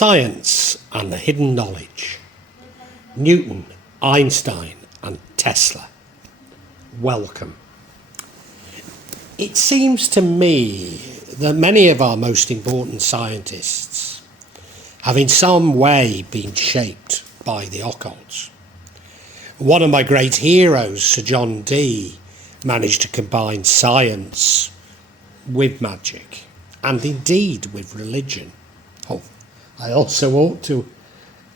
Science and the hidden knowledge. Newton, Einstein and Tesla. Welcome. It seems to me that many of our most important scientists have in some way been shaped by the occult. One of my great heroes, Sir John Dee, managed to combine science with magic and indeed with religion. Oh, I also ought to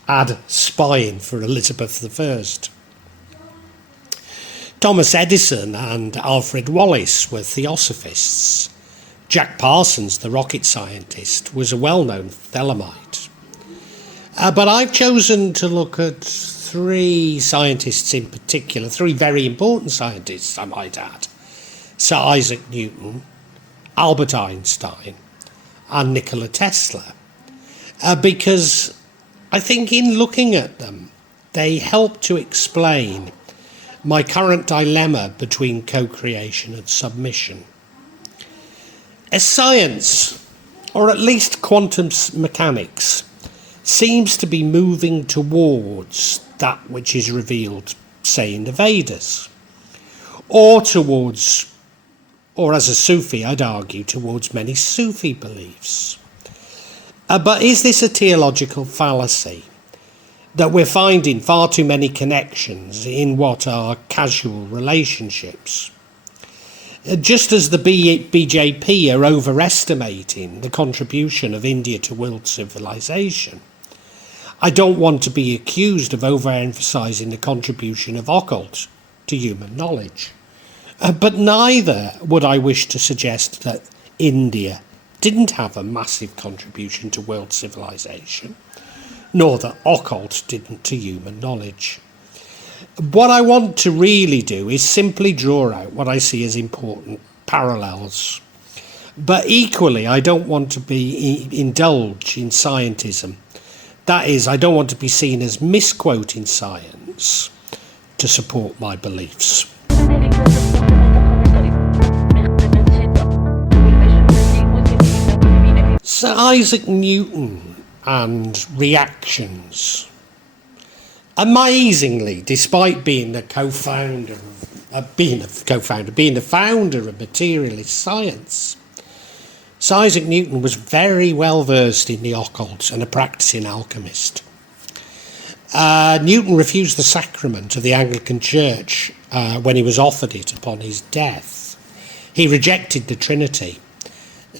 add spying for Elizabeth I. Thomas Edison and Alfred Wallace were theosophists. Jack Parsons, the rocket scientist, was a well-known Thelemite. But I've chosen to look at three scientists in particular, three very important scientists, I might add. Sir Isaac Newton, Albert Einstein and Nikola Tesla. Because I think in looking at them, they help to explain my current dilemma between co-creation and submission. As science, or at least quantum mechanics, seems to be moving towards that which is revealed, say, in the Vedas, or towards, or as a Sufi, I'd argue, towards many Sufi beliefs. But is this a theological fallacy? That we're finding far too many connections in what are casual relationships. Just as the BJP are overestimating the contribution of India to world civilization, I don't want to be accused of overemphasizing the contribution of occult to human knowledge. But neither would I wish to suggest that India didn't have a massive contribution to world civilization, nor that occult didn't to human knowledge. What I want to really do is simply draw out what I see as important parallels. But equally, I don't want to indulge in scientism. That is, I don't want to be seen as misquoting science to support my beliefs. Sir Isaac Newton and reactions. Amazingly, despite being the founder of materialist science, Sir Isaac Newton was very well versed in the occult and a practicing alchemist. Newton refused the sacrament of the Anglican Church when he was offered it upon his death. He rejected the Trinity.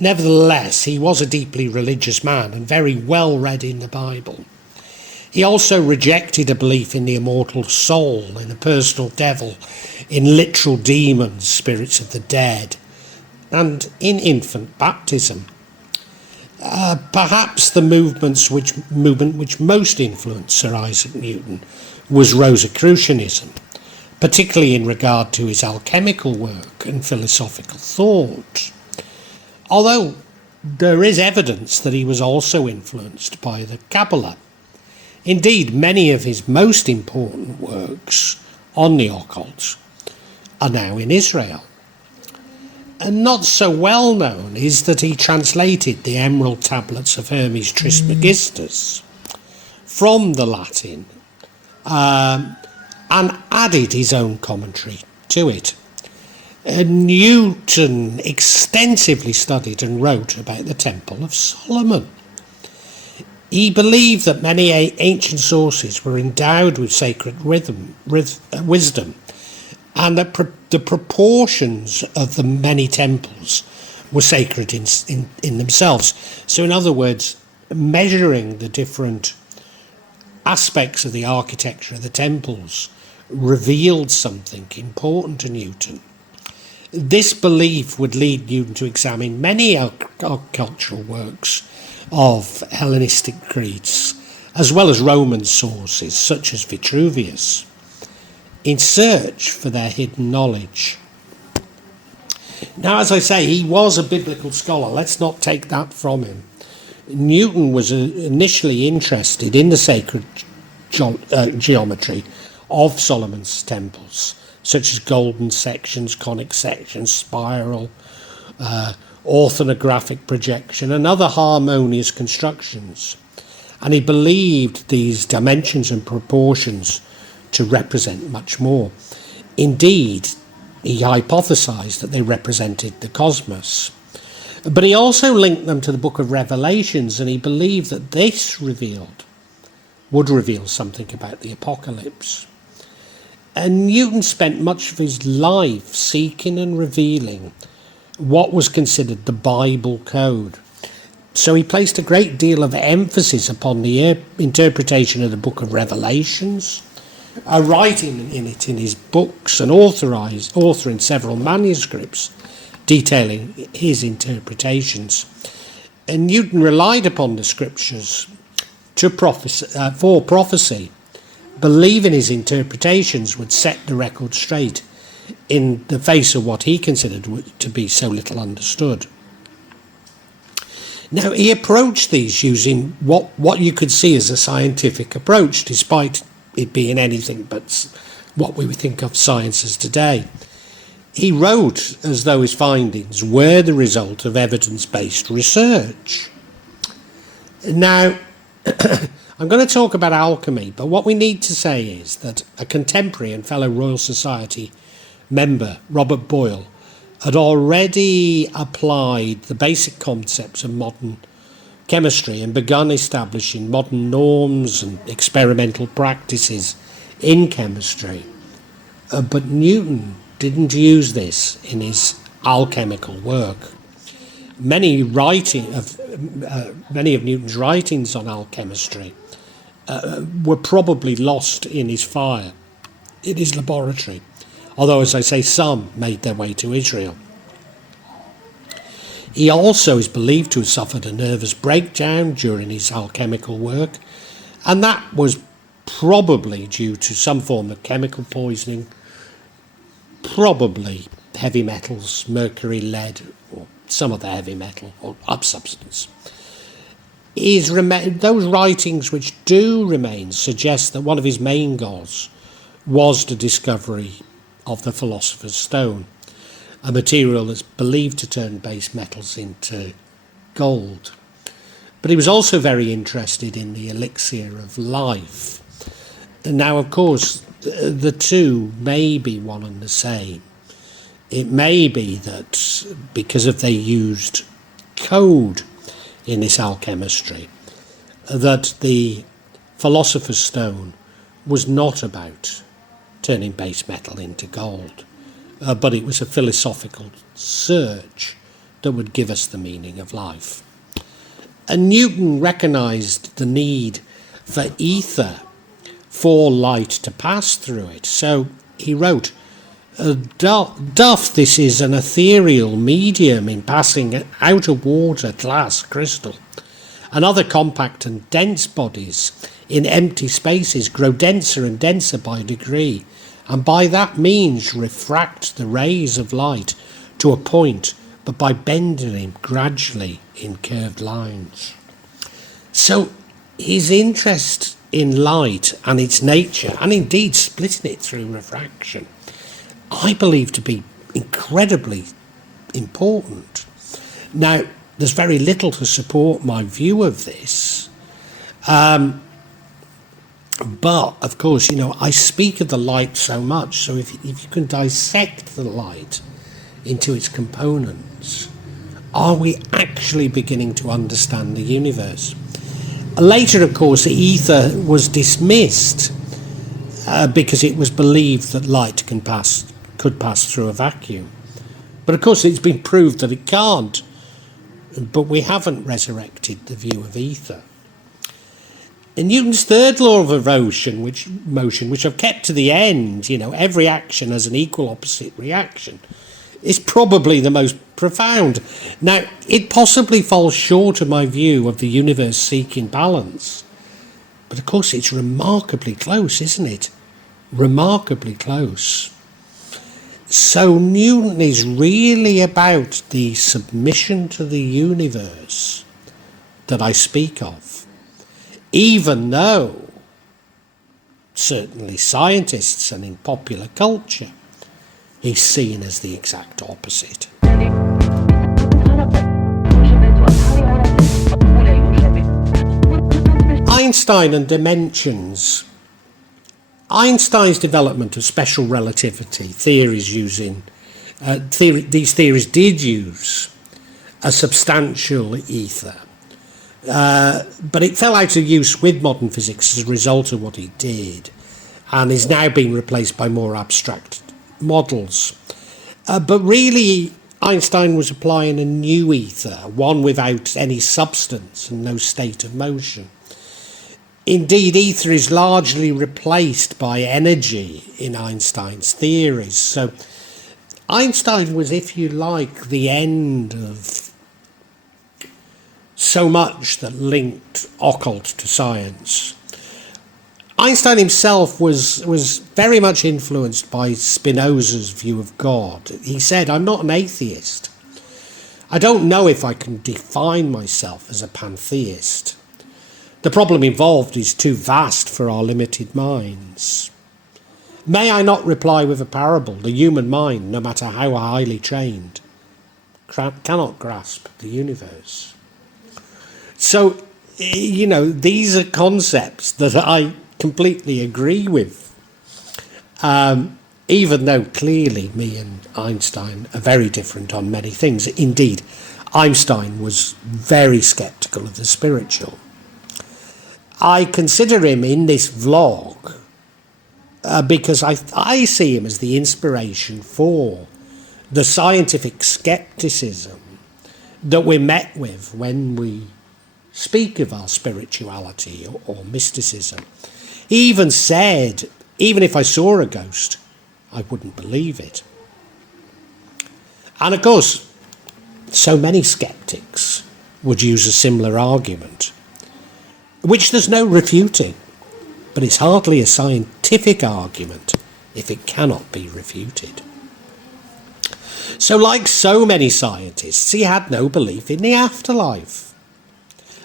Nevertheless, he was a deeply religious man and very well read in the Bible. He also rejected a belief in the immortal soul, in a personal devil, in literal demons, spirits of the dead, and in infant baptism. Perhaps the movement which most influenced Sir Isaac Newton was Rosicrucianism, particularly in regard to his alchemical work and philosophical thought. Although there is evidence that he was also influenced by the Kabbalah. Indeed, many of his most important works on the occult are now in Israel. And not so well known is that he translated the emerald tablets of Hermes Trismagistus from the Latin and added his own commentary to it. Newton extensively studied and wrote about the Temple of Solomon. He believed that many ancient sources were endowed with sacred wisdom, and that the proportions of the many temples were sacred in themselves. So in other words, measuring the different aspects of the architecture of the temples revealed something important to Newton. This belief would lead Newton to examine many cultural works of Hellenistic Greece, as well as Roman sources such as Vitruvius, in search for their hidden knowledge. Now, as I say, he was a biblical scholar. Let's not take that from him. Newton was initially interested in the sacred geometry of Solomon's temples, such as golden sections, conic sections, spiral, orthographic projection, and other harmonious constructions. and he believed these dimensions and proportions to represent much more. Indeed, he hypothesized that they represented the cosmos. But he also linked them to the book of Revelations, and he believed that this would reveal something about the apocalypse. And Newton spent much of his life seeking and revealing what was considered the Bible code. So he placed a great deal of emphasis upon the interpretation of the book of Revelations, writing in it in his books and authoring several manuscripts detailing his interpretations. And Newton relied upon the scriptures for prophecy, believing his interpretations would set the record straight in the face of what he considered to be so little understood. Now, he approached these using what you could see as a scientific approach, despite it being anything but what we would think of science as today. He wrote as though his findings were the result of evidence-based research. Now, I'm going to talk about alchemy, but what we need to say is that a contemporary and fellow Royal Society member, Robert Boyle, had already applied the basic concepts of modern chemistry and begun establishing modern norms and experimental practices in chemistry. But Newton didn't use this in his alchemical work. Many of Newton's writings on alchemistry were probably lost in his fire, in his laboratory, although, as I say, some made their way to Israel. He also is believed to have suffered a nervous breakdown during his alchemical work, and that was probably due to some form of chemical poisoning, probably heavy metals, mercury, lead, or some other heavy metal or substance. Those writings which do remain suggest that one of his main goals was the discovery of the Philosopher's Stone, a material that's believed to turn base metals into gold. But he was also very interested in the elixir of life. And now, of course, the two may be one and the same. It may be that because they used code in this alchemistry, that the Philosopher's Stone was not about turning base metal into gold, but it was a philosophical search that would give us the meaning of life. And Newton recognised the need for ether, for light to pass through it. So he wrote, doth this is an ethereal medium in passing out of water, glass, crystal, and other compact and dense bodies in empty spaces grow denser and denser by degree, and by that means refract the rays of light to a point, but by bending them gradually in curved lines. So his interest in light and its nature, and indeed splitting it through refraction, I believe to be incredibly important. Now, there's very little to support my view of this. But, of course, I speak of the light so much, so if you can dissect the light into its components, are we actually beginning to understand the universe? Later, of course, the ether was dismissed because it was believed that light could pass through a vacuum. But, of course, it's been proved that it can't. But we haven't resurrected the view of ether. In Newton's third law of motion, which I've kept to the end, every action has an equal opposite reaction, is probably the most profound. Now, it possibly falls short of my view of the universe seeking balance. But of course, it's remarkably close, isn't it? Remarkably close. So Newton is really about the submission to the universe that I speak of, even though certainly scientists and in popular culture he's seen as the exact opposite. Einstein and dimensions. Einstein's development of special relativity theories these theories did use a substantial ether, but it fell out of use with modern physics as a result of what he did, and is now being replaced by more abstract models. But really, Einstein was applying a new ether, one without any substance and no state of motion. Indeed, ether is largely replaced by energy in Einstein's theories. So Einstein was, if you like, the end of so much that linked occult to science. Einstein himself was very much influenced by Spinoza's view of God. He said, "I'm not an atheist. I don't know if I can define myself as a pantheist. The problem involved is too vast for our limited minds. May I not reply with a parable? The human mind, no matter how highly trained, cannot grasp the universe." So, these are concepts that I completely agree with, even though clearly me and Einstein are very different on many things. Indeed, Einstein was very sceptical of the spiritual. I consider him in this vlog because I see him as the inspiration for the scientific skepticism that we're met with when we speak of our spirituality or mysticism. He even said, even if I saw a ghost, I wouldn't believe it. And of course, so many skeptics would use a similar argument, which there's no refuting, but it's hardly a scientific argument if it cannot be refuted. So like so many scientists, he had no belief in the afterlife.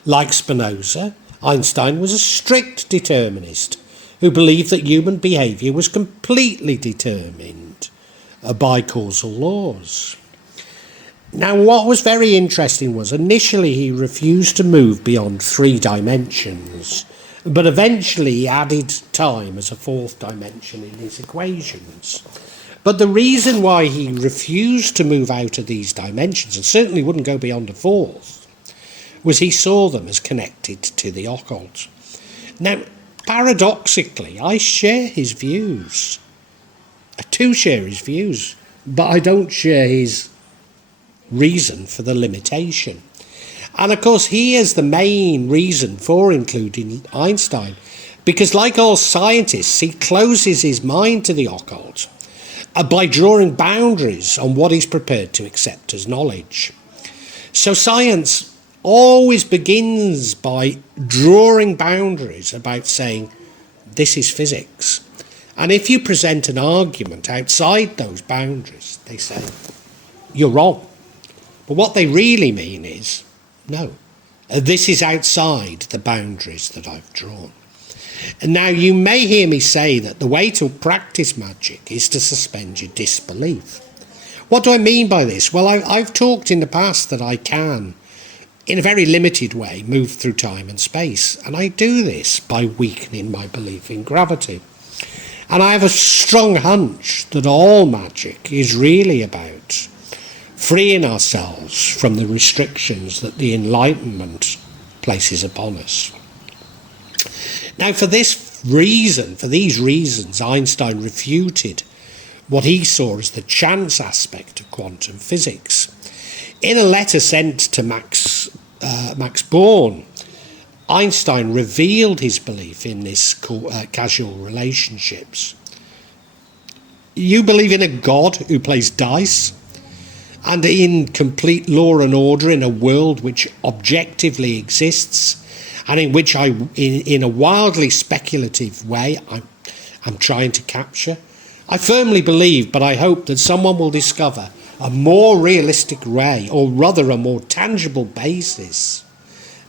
Like Spinoza, Einstein was a strict determinist who believed that human behaviour was completely determined by causal laws. Now, what was very interesting was initially he refused to move beyond 3 dimensions, but eventually he added time as a 4th dimension in his equations. But the reason why he refused to move out of these dimensions, and certainly wouldn't go beyond a 4th, was he saw them as connected to the occult. Now, paradoxically, I share his views. I do share his views, but I don't share his reason for the limitation. And of course, he is the main reason for including Einstein, because like all scientists, he closes his mind to the occult by drawing boundaries on what he's prepared to accept as knowledge. So science always begins by drawing boundaries about saying, this is physics. And if you present an argument outside those boundaries, they say, you're wrong. But what they really mean is, no, this is outside the boundaries that I've drawn. And now you may hear me say that the way to practice magic is to suspend your disbelief. What do I mean by this? Well, I've talked in the past that I can, in a very limited way, move through time and space. And I do this by weakening my belief in gravity. And I have a strong hunch that all magic is really about freeing ourselves from the restrictions that the Enlightenment places upon us. Now, for these reasons, Einstein refuted what he saw as the chance aspect of quantum physics. In a letter sent to Max Born, Einstein revealed his belief in this casual relationships. You believe in a God who plays dice, and in complete law and order in a world which objectively exists, and in which in a wildly speculative way, I'm trying to capture. I firmly believe, but I hope that someone will discover a more realistic way, or rather a more tangible basis,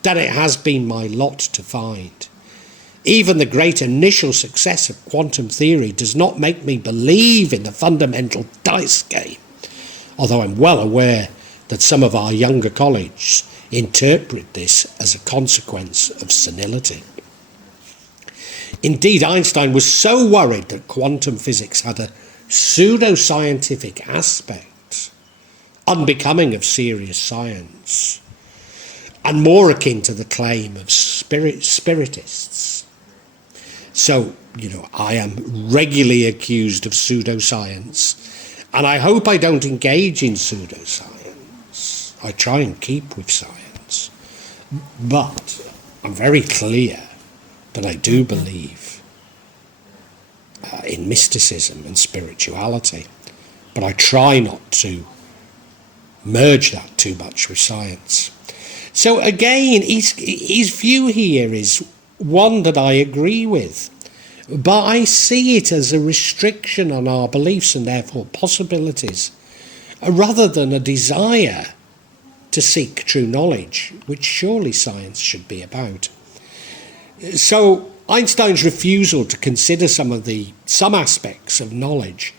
that it has been my lot to find. Even the great initial success of quantum theory does not make me believe in the fundamental dice game, although I'm well aware that some of our younger colleagues interpret this as a consequence of senility. Indeed, Einstein was so worried that quantum physics had a pseudoscientific aspect, unbecoming of serious science, and more akin to the claim of spiritists. So, I am regularly accused of pseudoscience, and I hope I don't engage in pseudoscience. I try and keep with science. But I'm very clear that I do believe in mysticism and spirituality, but I try not to merge that too much with science. So again, his view here is one that I agree with, but I see it as a restriction on our beliefs and therefore possibilities, rather than a desire to seek true knowledge, which surely science should be about. So Einstein's refusal to consider some aspects of knowledge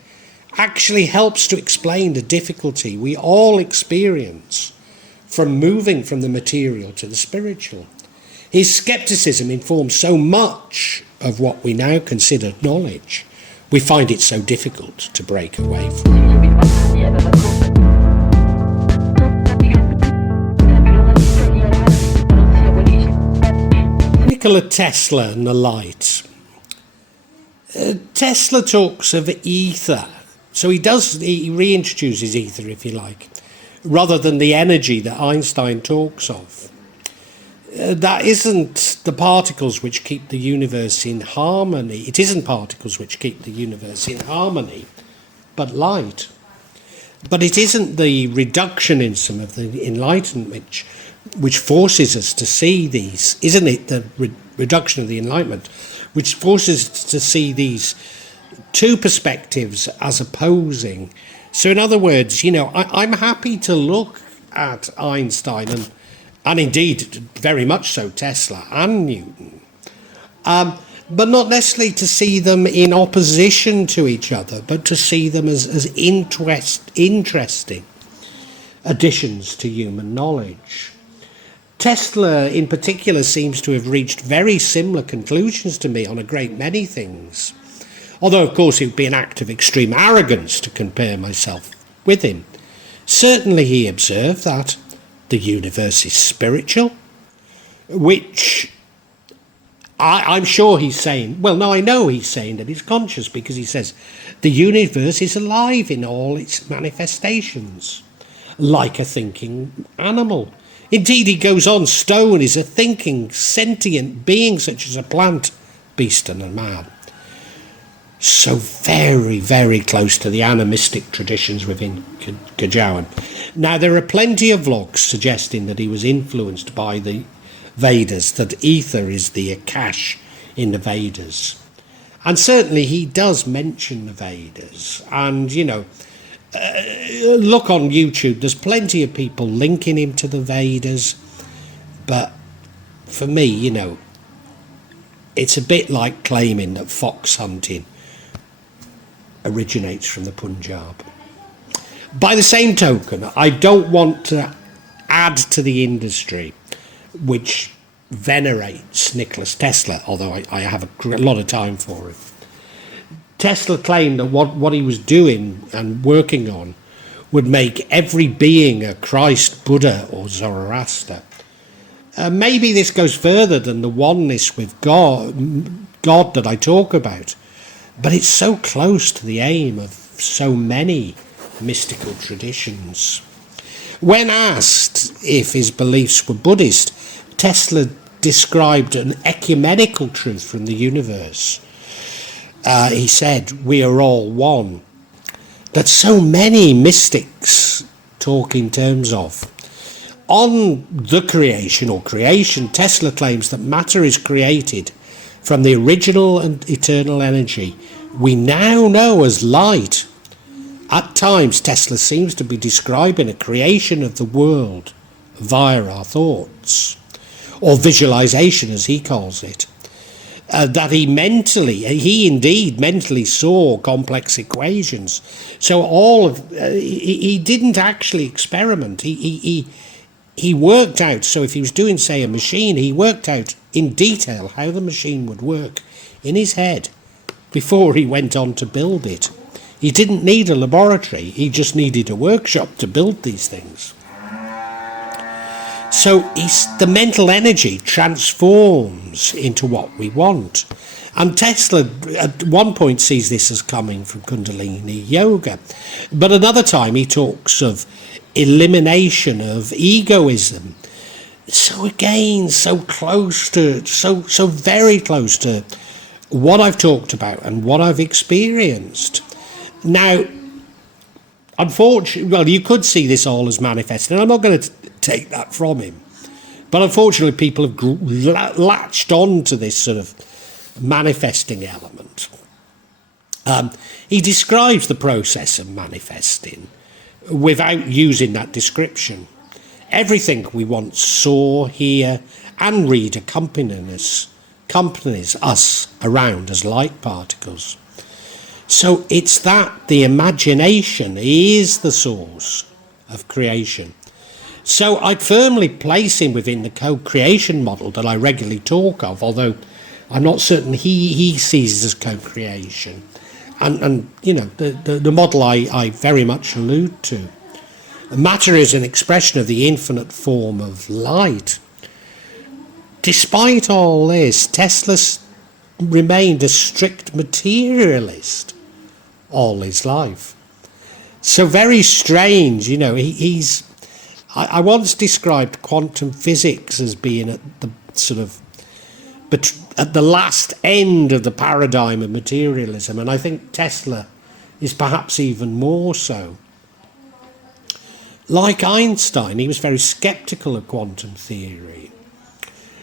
actually helps to explain the difficulty we all experience from moving from the material to the spiritual. His skepticism informs so much of what we now consider knowledge, we find it so difficult to break away from. Nikola Tesla and the light. Tesla talks of ether. So he reintroduces ether, if you like, rather than the energy that Einstein talks of. That isn't the particles which keep the universe in harmony. It isn't particles which keep the universe in harmony, but light. But it isn't the reductionism of the Enlightenment which forces us to see these, isn't it, the reduction of the Enlightenment, which forces us to see these two perspectives as opposing. So in other words, I'm happy to look at Einstein and indeed very much so Tesla and Newton, but not necessarily to see them in opposition to each other, but to see them as interesting additions to human knowledge. Tesla in particular seems to have reached very similar conclusions to me on a great many things, although of course it would be an act of extreme arrogance to compare myself with him. Certainly he observed that the universe is spiritual, which I'm sure he's saying, well, no, I know he's saying that he's conscious, because he says the universe is alive in all its manifestations, like a thinking animal. Indeed, he goes on, stone is a thinking, sentient being such as a plant, beast and a man. So very, very close to the animistic traditions within Kajawan. Now, there are plenty of vlogs suggesting that he was influenced by the Vedas, that ether is the Akash in the Vedas. And certainly he does mention the Vedas. And, look on YouTube, there's plenty of people linking him to the Vedas. But for me, it's a bit like claiming that fox hunting originates from the Punjab. By the same token, I don't want to add to the industry which venerates Nichola Tesla, although I have a lot of time for him. Tesla claimed that what he was doing and working on would make every being a Christ, Buddha or Zoroaster. Maybe this goes further than the oneness with God that I talk about, but it's so close to the aim of so many mystical traditions. When asked if his beliefs were Buddhist, Tesla described an ecumenical truth from the universe. He said, we are all one. That so many mystics talk in terms of. On the creation or creation, Tesla claims that matter is created from the original and eternal energy we now know as light. At times, Tesla seems to be describing a creation of the world via our thoughts, or visualization as he calls it. That he indeed mentally saw complex equations. So he didn't actually experiment. He worked out, so if he was doing, say, a machine, he worked out in detail how the machine would work in his head before he went on to build it. He didn't need a laboratory, he just needed a workshop to build these things. So the mental energy transforms into what we want. And Tesla at one point sees this as coming from Kundalini Yoga. But another time he talks of elimination of egoism. So again, so very close to what I've talked about and what I've experienced. Now, unfortunately, well, you could see this all as manifesting, and I'm not going to take that from him. But unfortunately, people have latched on to this sort of manifesting element. He describes the process of manifesting without using that description. Everything we once saw, hear, and read accompanies us around as light particles. So it's that the imagination is the source of creation. So I'd firmly place him within the co-creation model that I regularly talk of, although I'm not certain he sees it as co-creation. And you know, the model I very much allude to. Matter is an expression of the infinite form of light. Despite all this, Tesla remained a strict materialist all his life. So very strange, you know, I once described quantum physics as being at the sort of, but at the last end of the paradigm of materialism, and I think Tesla is perhaps even more so. Like Einstein, he was very sceptical of quantum theory.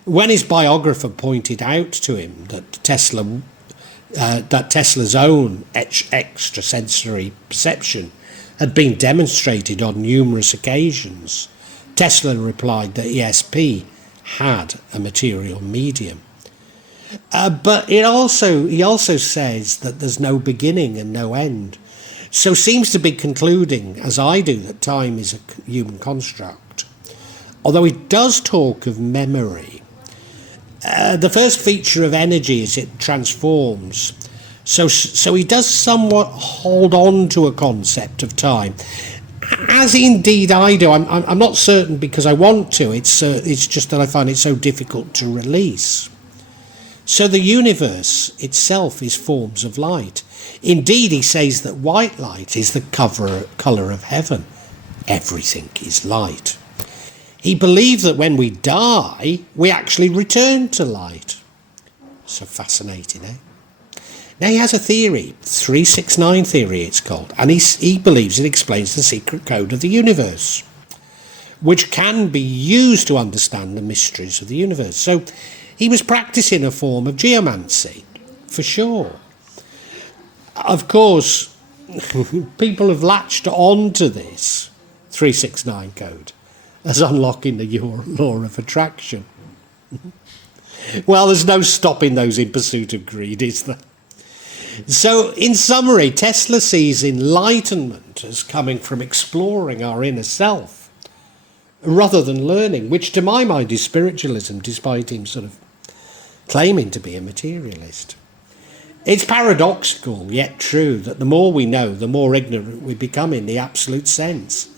When his biographer pointed out to him that Tesla's own extrasensory perception had been demonstrated on numerous occasions, Tesla replied that ESP had a material medium. But he also says that there's no beginning and no end. So seems to be concluding, as I do, that time is a human construct. Although he does talk of memory. The first feature of energy is it transforms. So he does somewhat hold on to a concept of time, as indeed I do. I'm not certain because I want to. It's just that I find it so difficult to release. So the universe itself is forms of light. Indeed, he says that white light is the colour of heaven. Everything is light. He believed that when we die, we actually return to light. So fascinating, eh? Now he has a theory, 369 theory it's called, and he believes it explains the secret code of the universe, which can be used to understand the mysteries of the universe. So he was practicing a form of geomancy, for sure. Of course, people have latched on to this 369 code as unlocking the law of attraction. Well, there's no stopping those in pursuit of greed, is there? So, in summary, Tesla sees enlightenment as coming from exploring our inner self, rather than learning, which to my mind is spiritualism, despite him sort of claiming to be a materialist. It's paradoxical, yet true, that the more we know, the more ignorant we become in the absolute sense.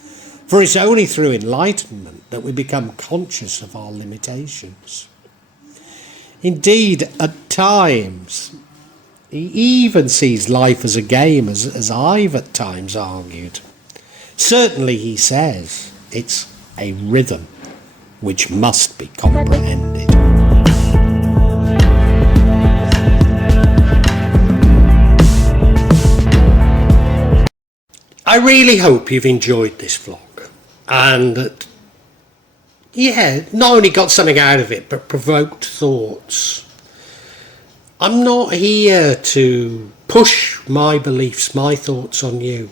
For it's only through enlightenment that we become conscious of our limitations. Indeed, at times, he even sees life as a game, as I've at times argued. Certainly, he says, it's a rhythm which must be comprehended. I really hope you've enjoyed this vlog and that, not only got something out of it, but provoked thoughts. I'm not here to push my beliefs, my thoughts on you,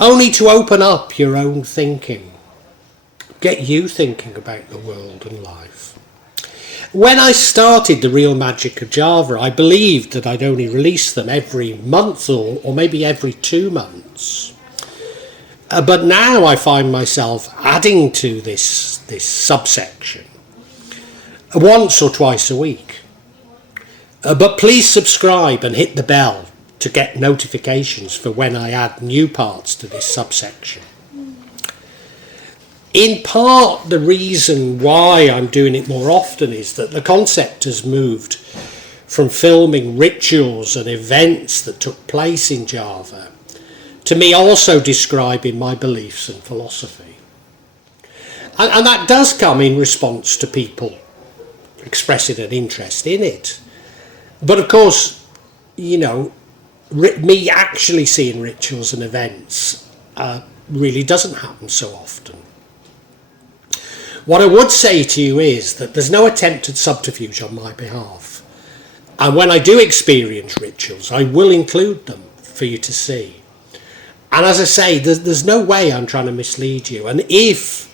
only to open up your own thinking, get you thinking about the world and life. When I started The Real Magic of Java, I believed that I'd only release them every month or maybe every 2 months. But now I find myself adding to this subsection once or twice a week. But please subscribe and hit the bell to get notifications for when I add new parts to this subsection. In part, the reason why I'm doing it more often is that the concept has moved from filming rituals and events that took place in Java to me also describing my beliefs and philosophy. And that does come in response to people expressing an interest in it. But of course, you know, me actually seeing rituals and events really doesn't happen so often. What I would say to you is that there's no attempt at subterfuge on my behalf. And when I do experience rituals, I will include them for you to see. And as I say, there's no way I'm trying to mislead you. And if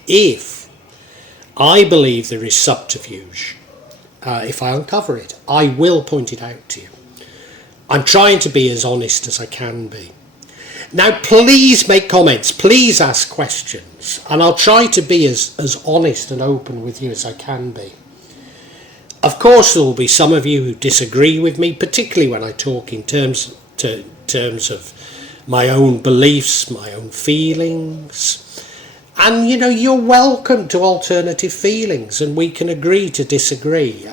I believe there is subterfuge, if I uncover it, I will point it out to you. I'm trying to be as honest as I can be. Now, please make comments, please ask questions, and I'll try to be as honest and open with you as I can be. Of course, there will be some of you who disagree with me, particularly when I talk in terms of my own beliefs, my own feelings. And, you know, you're welcome to alternative feelings, and we can agree to disagree.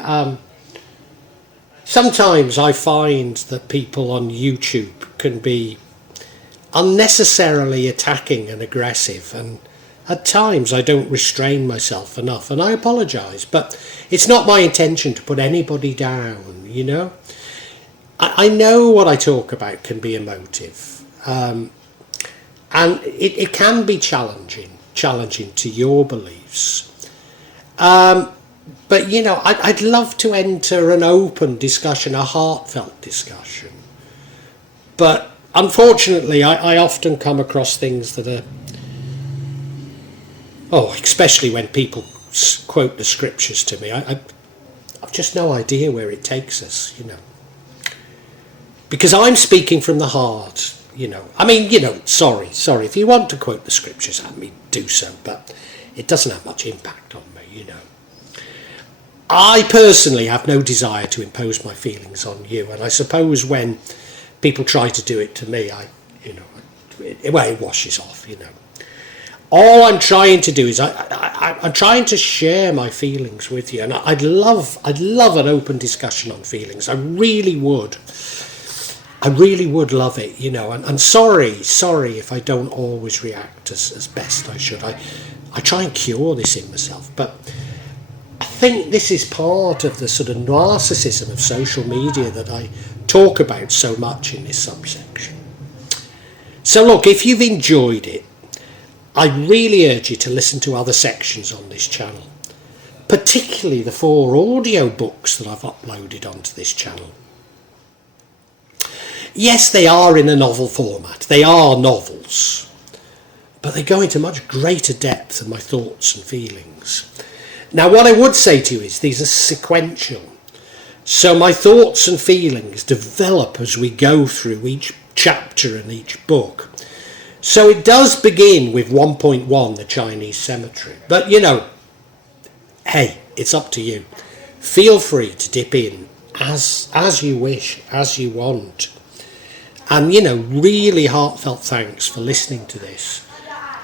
Sometimes I find that people on YouTube can be unnecessarily attacking and aggressive, and at times I don't restrain myself enough, and I apologise, but it's not my intention to put anybody down, you know. I know what I talk about can be emotive, and it can be challenging to your beliefs, but you know, I'd love to enter an open discussion, a heartfelt discussion, but unfortunately, I often come across things that are, especially when people quote the scriptures to me, I've just no idea where it takes us, you know. Because I'm speaking from the heart, you know. I mean, you know, sorry, if you want to quote the scriptures at me, do so, but it doesn't have much impact on me, you know. I personally have no desire to impose my feelings on you, and I suppose when people try to do it to me, it washes off, you know. All I'm trying to do is I'm trying to share my feelings with you, and I'd love an open discussion on feelings. I really would love it, you know. And sorry if I don't always react as best I should. I try and cure this in myself, but I think this is part of the sort of narcissism of social media that I talk about so much in this subsection. So look, if you've enjoyed it, I really urge you to listen to other sections on this channel, particularly the 4 audio books that I've uploaded onto this channel. Yes, they are in a novel format, they are novels, but they go into much greater depth than my thoughts and feelings. Now, what I would say to you is these are sequential. So my thoughts and feelings develop as we go through each chapter and each book. So it does begin with 1.1, the Chinese cemetery. But, you know, hey, it's up to you. Feel free to dip in as you wish, as you want. And, you know, really heartfelt thanks for listening to this.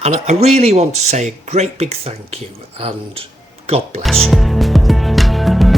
And I really want to say a great big thank you, and God bless you.